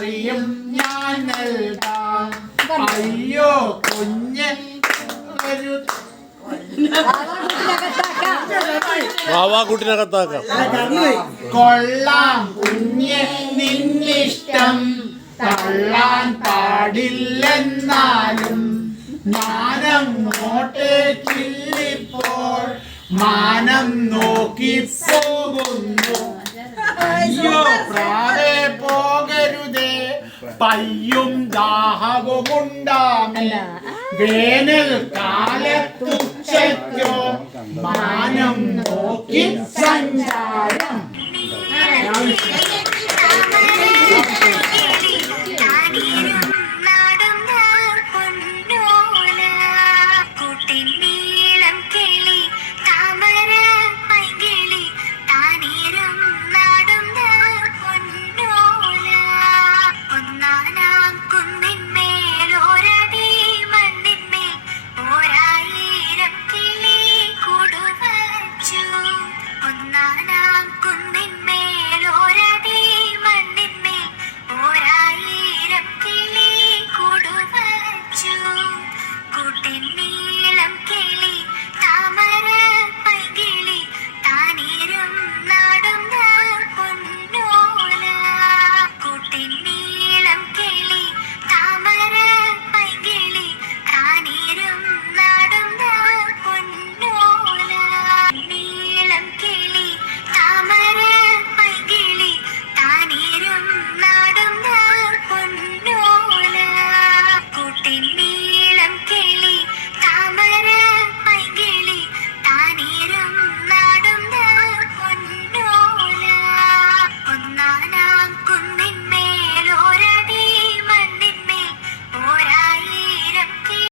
കറിയും ഞാൻ നൽകാം. അയ്യോ കുഞ്ഞ് ഒരു വാവാക്കുട്ടിനകത്താക്കാം. കൊള്ളാം കുഞ്ഞ് നിന്നിഷ്ടം തള്ളാൻ പാടില്ലെന്നാലും ഞാനങ്ങോട്ടേക്കില്ലിപ്പോൾ മാനം നോക്കി പോകുന്നു. അയ്യോ പ്രാവേ പോകരുതേ പയ്യും ദാഹവുമുണ്ടാമേ. വേനൽ കാലത്തുച്ചയ്ക്കോ മാനം നോക്കി സഞ്ചാരം